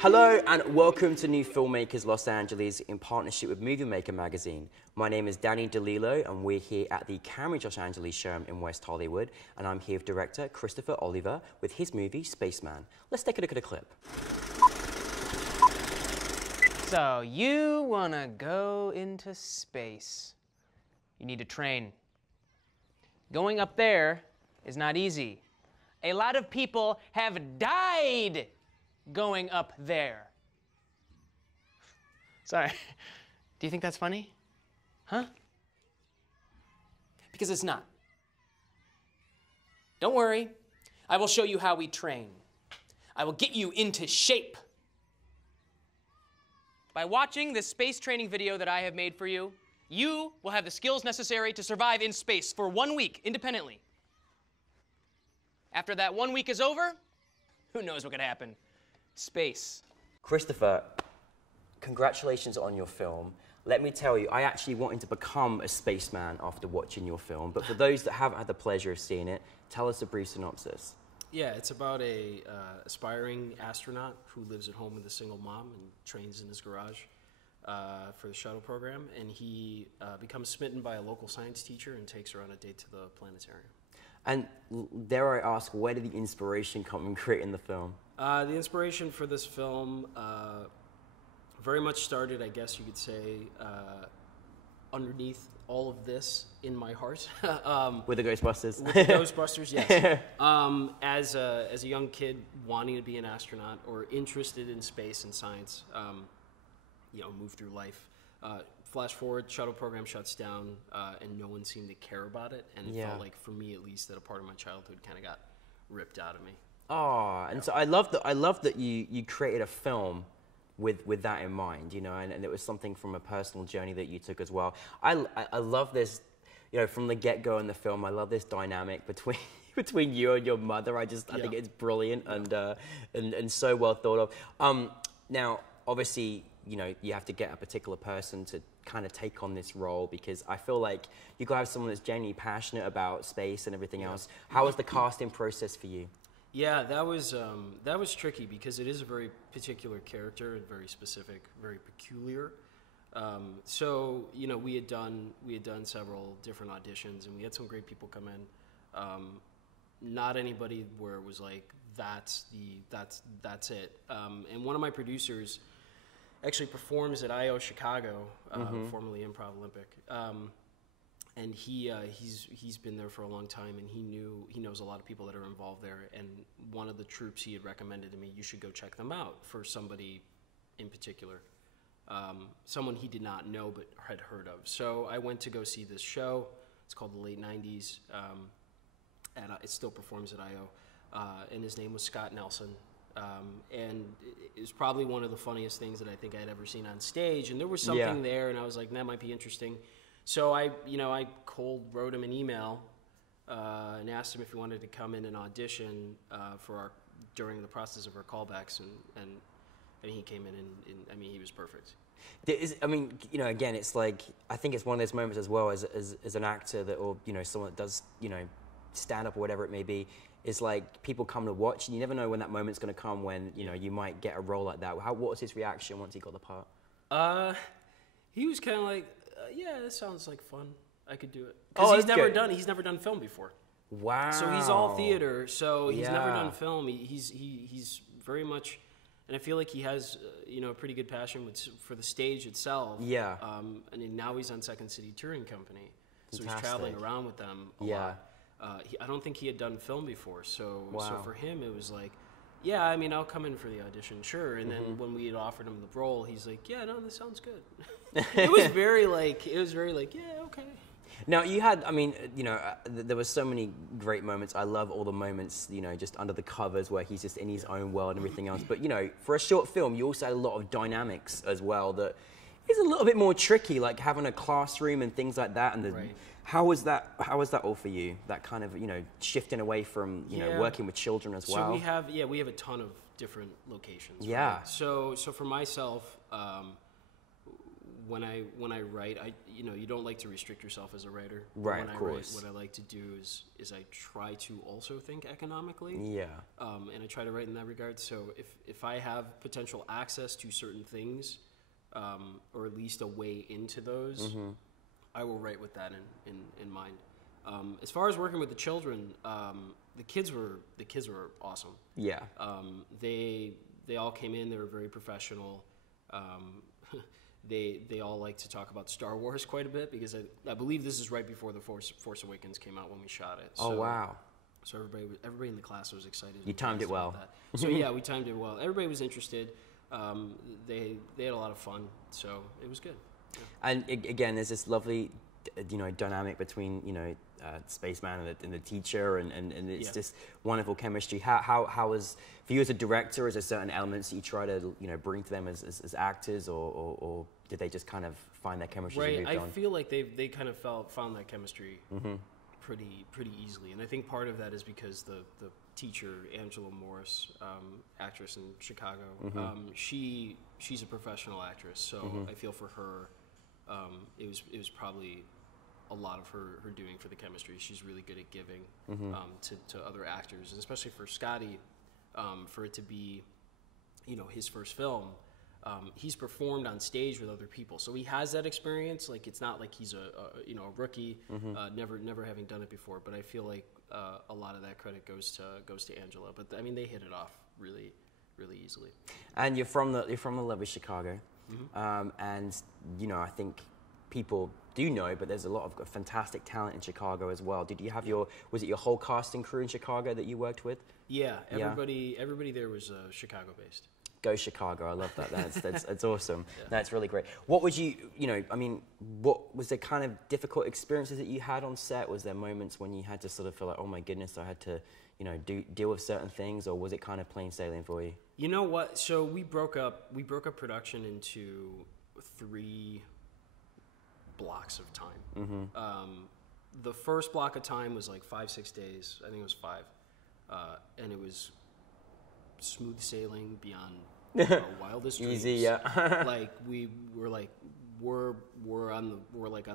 Hello and welcome to New Filmmakers Los Angeles in partnership with Movie Maker magazine. My name is Danny DeLillo and we're here at the Cambridge Los Angeles show in West Hollywood, and I'm here with director Christopher Oliva with his movie Spaceman. Let's take a look at a clip. So you want to go into space. You need to train. Going up there is not easy. A lot of people have died going up there. Sorry. Do you think that's funny? Huh? Because it's not. Don't worry. I will show you how we train. I will get you into shape. By watching this space training video that I have made for you, you will have the skills necessary to survive in space for 1 week independently. After that 1 week is over, who knows what could happen? Space. Christopher, congratulations on your film. Let me tell you, I actually wanted to become a spaceman after watching your film, but for those that haven't had the pleasure of seeing it, tell us a brief synopsis. Yeah, it's about a aspiring astronaut who lives at home with a single mom and trains in his garage for the shuttle program, and he becomes smitten by a local science teacher and takes her on a date to the planetarium. And dare I ask, where did the inspiration come in creating the film? The inspiration for this film very much started, I guess you could say, underneath all of this in my heart. With the Ghostbusters? With the Ghostbusters, yes. As a young kid wanting to be an astronaut or interested in space and science, move through life. Flash forward, shuttle program shuts down, and no one seemed to care about it. And it felt like, for me at least, that a part of my childhood kind of got ripped out of me. Oh, and so I love that you created a film with that in mind, you know, and it was something from a personal journey that you took as well. I love this, you know, from the get-go in the film. I love this dynamic between you and your mother. I think it's brilliant and so well thought of. Now, obviously, you know, you have to get a particular person to kind of take on this role, because I feel like you gotta have someone that's genuinely passionate about space and everything else. How was the casting process for you? Yeah, that was tricky because it is a very particular character and very specific, very peculiar. So you know, we had done several different auditions and we had some great people come in. Not anybody where it was like that's it. And one of my producers actually performs at I.O. Chicago, formerly Improv Olympic. And he's been there for a long time, and he knows a lot of people that are involved there. And one of the troops he had recommended to me, you should go check them out for somebody in particular, someone he did not know but had heard of. So I went to go see this show. It's called The Late 90s, and it still performs at I.O. And his name was Scott Nelson. And it was probably one of the funniest things that I think I'd ever seen on stage. And there was something there, and I was like, that might be interesting. So I cold wrote him an email and asked him if he wanted to come in and audition during the process of our callbacks, and he came in and I mean, he was perfect. I mean, you know, again, it's like, I think it's one of those moments as well as an actor that, or, you know, someone that does, you know, stand up or whatever it may be, is like people come to watch and you never know when that moment's going to come when, you know, you might get a role like that. What was his reaction once he got the part? He was kind of like, yeah, this sounds like fun. I could do it. Because he's never done film before. Wow. So he's all theater. So he's never done film. He's very much, and I feel like he has a pretty good passion for the stage itself. Yeah. And now he's on Second City Touring Company, so he's traveling around with them a lot. I don't think he had done film before, so for him it was like, yeah, I mean, I'll come in for the audition, sure. And then when we had offered him the role, he's like, yeah, no, this sounds good. It was very like, yeah, okay. Now, you had, I mean, you know, there were so many great moments. I love all the moments, you know, just under the covers where he's just in his own world and everything else. But, you know, for a short film, you also had a lot of dynamics as well that is a little bit more tricky, like having a classroom and things like that. And how was that all for you? That kind of, you know, shifting away from, you know, working with children as well. So we have a ton of different locations. Yeah. Right? So for myself, when I write, you don't like to restrict yourself as a writer. Right, when of I course. Write, what I like to do is I try to also think economically. Yeah. And I try to write in that regard. So if I have potential access to certain things, or at least a way into those, I will write with that in mind. As far as working with the children, the kids were awesome. Yeah. They all came in. They were very professional. They all like to talk about Star Wars quite a bit because I believe this is right before the Force Awakens came out when we shot it. Oh, wow. So everybody in the class was excited. You timed it well. So yeah, we timed it well. Everybody was interested. They had a lot of fun, so it was good. Yeah. And again, there's this lovely, dynamic between spaceman and the teacher, and it's this wonderful chemistry. How was for you as a director? Is there certain elements that you try to bring to them as actors, or did they just kind of find that chemistry? Right, as you moved on? I feel like they kind of found that chemistry pretty easily, and I think part of that is because the teacher, Angela Morris, actress in Chicago, she's a professional actress, so I feel for her, it was probably a lot of her doing for the chemistry. She's really good at giving to other actors, and especially for Scotty, for it to be, his first film. He's performed on stage with other people, so he has that experience. Like, it's not like he's a rookie, never having done it before. But I feel like a lot of that credit goes to Angela. But I mean, they hit it off really easily. And you're from the lovely Chicago, and I think people do know, but there's a lot of fantastic talent in Chicago as well. Did you have was it your whole casting crew in Chicago that you worked with? Yeah, everybody there was Chicago based. Go Chicago! I love that. That's awesome. Yeah. That's really great. What would what was the kind of difficult experiences that you had on set? Was there moments when you had to sort of feel like, oh my goodness, I had to, deal with certain things, or was it kind of plain sailing for you? You know what? So we broke up production into 3 blocks of time. The first block of time was like 5-6 days. I think it was 5, and it was smooth sailing beyond wildest dreams. Easy, yeah. Like we're on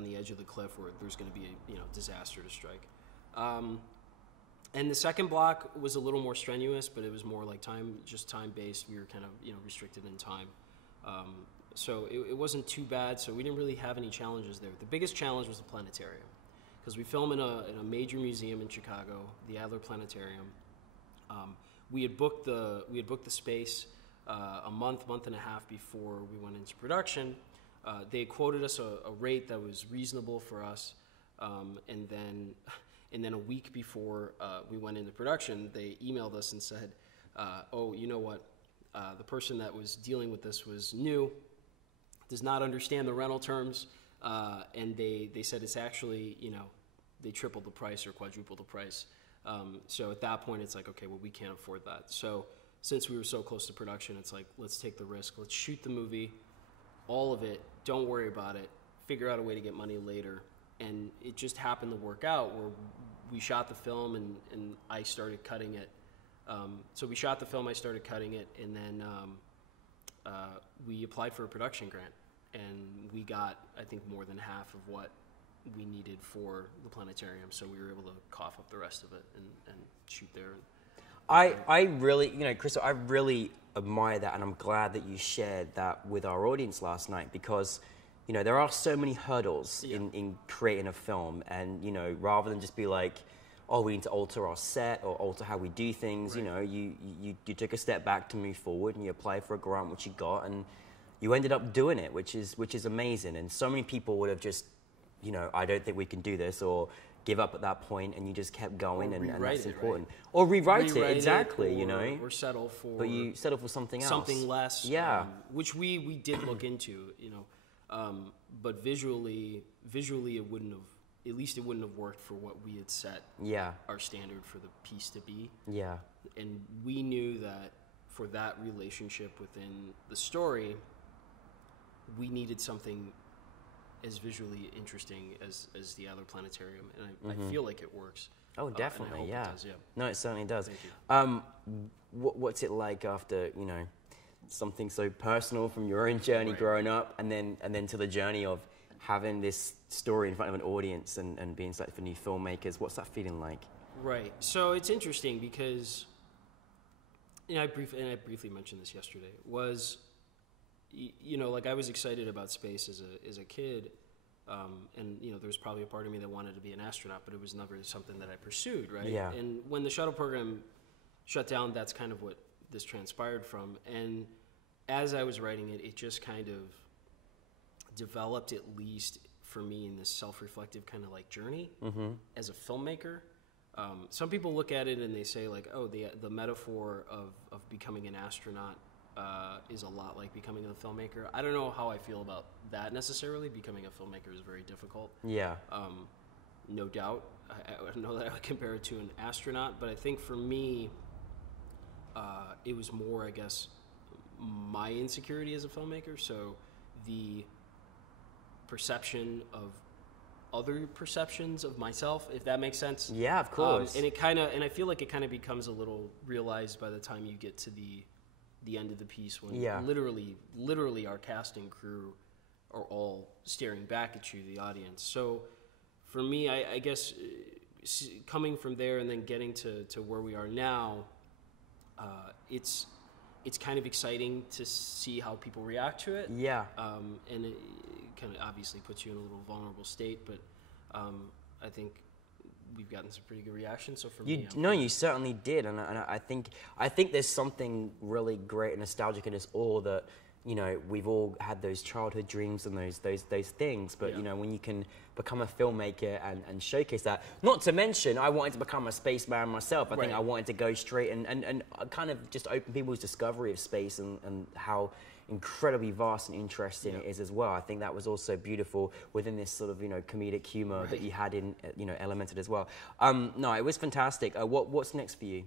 the edge of the cliff where there's going to be a disaster to strike. And the second block was a little more strenuous, but it was more like time based. We were kind of restricted in time. So it wasn't too bad. So we didn't really have any challenges there. The biggest challenge was the planetarium, because we film in a major museum in Chicago, the Adler Planetarium. We had booked the space a month and a half before we went into production. They quoted us a rate that was reasonable for us, and then a week before we went into production, they emailed us and said, "Oh, you know what? The person that was dealing with this was new, does not understand the rental terms, and they said it's actually they tripled the price or quadrupled the price." So at that point, it's like, okay, well, we can't afford that. So since we were so close to production, it's like, let's take the risk. Let's shoot the movie, all of it. Don't worry about it. Figure out a way to get money later. And it just happened to work out where we shot the film and I started cutting it. So we shot the film, I started cutting it, and then we applied for a production grant. And we got, I think, more than half of what we needed for the planetarium, so we were able to cough up the rest of it and shoot there. I really, Crystal, I really admire that, and I'm glad that you shared that with our audience last night, because there are so many hurdles in creating a film, and rather than just be like, oh, we need to alter our set or alter how we do things, right. You took a step back to move forward, and you applied for a grant, which you got, and you ended up doing it, which is amazing. And so many people would have just, I don't think we can do this, or give up at that point, and you just kept going, and that's important. Right? Or rewrite it, exactly, Or settle for... But you settle for something else. Something less. Yeah. Which we did look into, but visually it wouldn't have worked for what we had set our standard for the piece to be. Yeah. And we knew that for that relationship within the story, we needed something as visually interesting as the Adler Planetarium, and I feel like it works. Oh, definitely, and I hope it does, No, it certainly does. Thank you. What's it like after something so personal from your own journey growing up, and then to the journey of having this story in front of an audience and being selected for New Filmmakers. What's that feeling like? Right. So it's interesting because, I briefly mentioned this yesterday, was, like I was excited about space as a kid, and there's probably a part of me that wanted to be an astronaut, but it was never something that I pursued, right? Yeah. And when the shuttle program shut down, that's kind of what this transpired from. And as I was writing it, it just kind of developed, at least for me, in this self-reflective kind of like journey as a filmmaker. Some people look at it and they say like, oh, the metaphor of becoming an astronaut is a lot like becoming a filmmaker. I don't know how I feel about that necessarily. Becoming a filmmaker is very difficult. Yeah. No doubt. I know that I would compare it to an astronaut, but I think for me, it was more, I guess, my insecurity as a filmmaker. So the perception of other perceptions of myself, if that makes sense. Yeah, of course. And I feel like it kind of becomes a little realized by the time you get to the end of the piece, when literally our cast and crew are all staring back at you, the audience. So for me, I guess coming from there and then getting to where we are now, it's kind of exciting to see how people react to it. Yeah. And it kind of obviously puts you in a little vulnerable state, but I think we've gotten some pretty good reaction. So for me, you certainly did, and I think there's something really great and nostalgic in us all that we've all had those childhood dreams and those things, but when you can become a filmmaker and showcase that. Not to mention, I wanted to become a spaceman myself. I think I wanted to go straight and kind of just open people's discovery of space and how incredibly vast and interesting it is as well. I think that was also beautiful within this sort of comedic humor that you had in elemented as well. No, it was fantastic. What's next for you?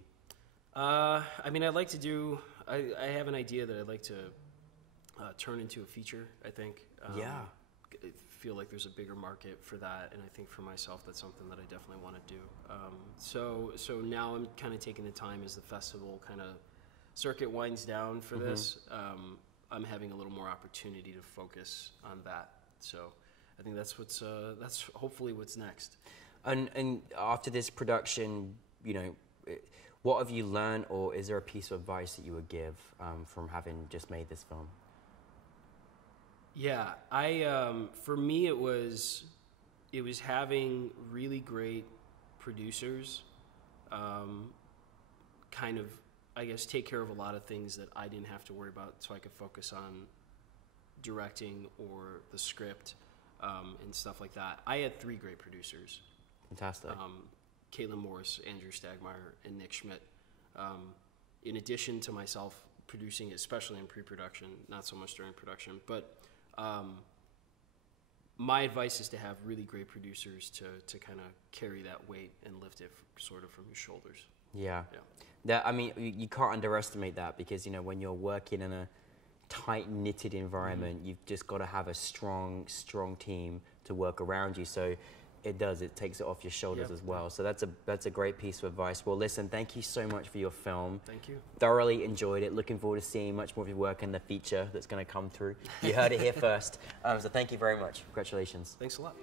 I mean, I'd like to do. I have an idea that I'd like to turn into a feature. I think. I feel like there's a bigger market for that, and I think for myself that's something that I definitely want to do. So now I'm kind of taking the time as the festival kind of circuit winds down for this. I'm having a little more opportunity to focus on that. So I think that's hopefully what's next. And after this production, what have you learned, or is there a piece of advice that you would give from having just made this film? Yeah, for me it was having really great producers, kind of, I guess, take care of a lot of things that I didn't have to worry about, so I could focus on directing or the script and stuff like that. I had 3 great producers. Fantastic. Caitlin Morris, Andrew Stagmeyer, and Nick Schmidt. In addition to myself producing, especially in pre-production, not so much during production, but my advice is to have really great producers to kind of carry that weight and lift it sort of from your shoulders. Yeah. That, I mean, you can't underestimate that, because when you're working in a tight knitted environment, you've just got to have a strong team to work around you. So it takes it off your shoulders as well. So that's a great piece of advice. Well, listen, thank you so much for your film. Thank you. Thoroughly enjoyed it. Looking forward to seeing much more of your work in the feature that's going to come through. You heard it here first. So thank you very much. Congratulations. Thanks a lot.